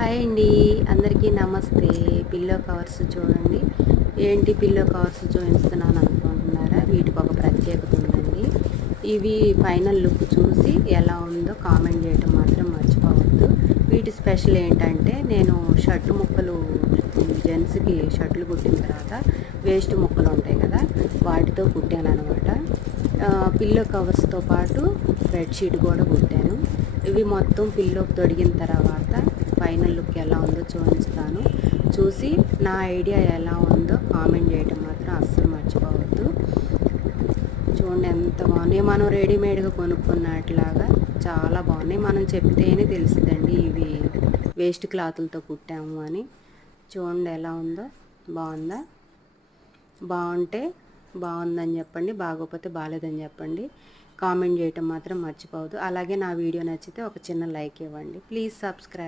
Hi అండి, అందరికీ నమస్తే. పిల్లో కవర్స్ చూడండి. ఏంటి పిల్లో కవర్స్ చూపిస్తున్నాను అనుకుంటున్నారా? వీటికి ఒక ప్రత్యేకత ఉందండి. ఇవి ఫైనల్ లుక్ చూసి ఎలా ఉందో కామెంట్ చేయటం మాత్రం మర్చిపోవద్దు. వీటి స్పెషల్ ఏంటంటే, నేను షర్టు ముక్కలు జెంట్స్కి షర్ట్లు కుట్టిన తర్వాత వేస్ట్ ముక్కలు ఉంటాయి కదా, వాటితో కుట్టాను అనమాట. పిల్లో కవర్స్తో పాటు బెడ్షీట్ కూడా కుట్టాను. ఇవి మొత్తం పిల్లోకి తొడిగిన తర్వాత ఫైనల్ లుక్ ఎలా ఉందో చూపిస్తాను. చూసి నా ఐడియా ఎలా ఉందో కామెంట్ చేయడం మాత్రం అస్సలు మర్చిపోవద్దు. చూడండి ఎంత బాగున్నాయి. మనం రెడీమేడ్గా కొనుక్కున్నట్లాగా చాలా బాగున్నాయి. మనం చెప్తేనే తెలిసిద్దండి ఇవి వేస్ట్ క్లాతులతో కుట్టాము అని. చూడండి ఎలా ఉందో. బాగుందా? బాగుంటే బాగుందని చెప్పండి, బాగోకపోతే బాగాలేదని చెప్పండి. కామెంట్ చేయటం మాత్రం మర్చిపోవద్దు. అలాగే నా వీడియో నచ్చితే ఒక చిన్న లైక్ ఇవ్వండి. Please subscribe.